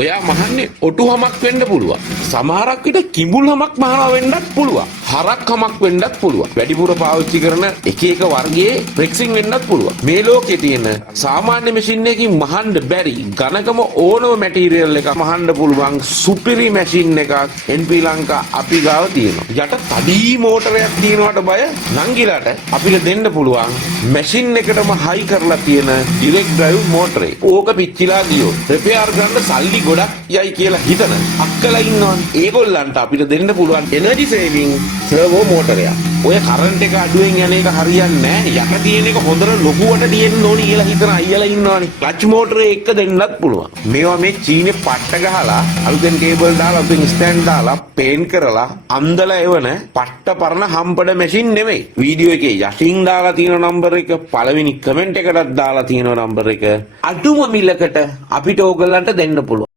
ඔයා මහන්නේ ඔටු හමක් වෙන්න පුළුවන්. සමහරක් විට කිඹුල් හමක් මහනවා වෙන්නත් පුළුවන්. හරක් හමක් වෙන්නත් පුළුවන්. වැඩිපුර පාවිච්චි කරන එක එක වර්ගයේ රෙක්සින් වෙන්නත් පුළුවන්. මේ ලෝකේ තියෙන සාමාන්‍ය මැෂින් එකකින් මහන්න බැරි ඝනකම ඕනම මැටීරියල් එකක් මහන්න පුළුවන් සුපිරි මැෂින් එකක් NP ලංකා අපි ගාව තියෙනවා. යට තඩි මෝටරයක් තියෙනවට බය නංගිලාට අපිට දෙන්න පුළුවන් මැෂින් එකටම හයි කරලා තියෙන ඩිරෙක්ට් ඩ්‍රයිව් මෝටරේ. ඕක පිච්චිලා ගියොත් රිපෙයාර් කරන්න සල්ලි ගොඩක් යයි කියලා හිතන අක්කලා ඉන්නවනේ. ඒගොල්ලන්ට අපිට දෙන්න පුළුවන් එනර්ජි සේවිං සර්වෝ මෝටරයක්. ඔය කරන්ට් එක අඩුවෙන් යන එක හරියන්නේ නැහැ. යට තියෙන එක හොඳට ලොකුවට තියෙන්න ඕනි කියලා හිතන අයියලා ඉන්නවනේ. ක්ලච් මෝටරේ එක දෙන්නත් පුළුවන්. මේවා මේ චීනේ පට්ට ගහලා අලුතෙන් කේබල් දාලා අලුතෙන් ස්ටෑන්ඩ් දාලා පේන් කරලා අන්දලා එවන පට්ට පරණ හම්බඩ මැෂින් නෙමෙයි. වීඩියෝ එකේ යටින් දාලා තියෙන නම්බර එක පළවෙනි කමෙන්ට් එකටත් දාලා තියෙන නම්බර එක අඩුම මිලකට අපිට ඕගලන්ට දෙන්න පුළුවන්.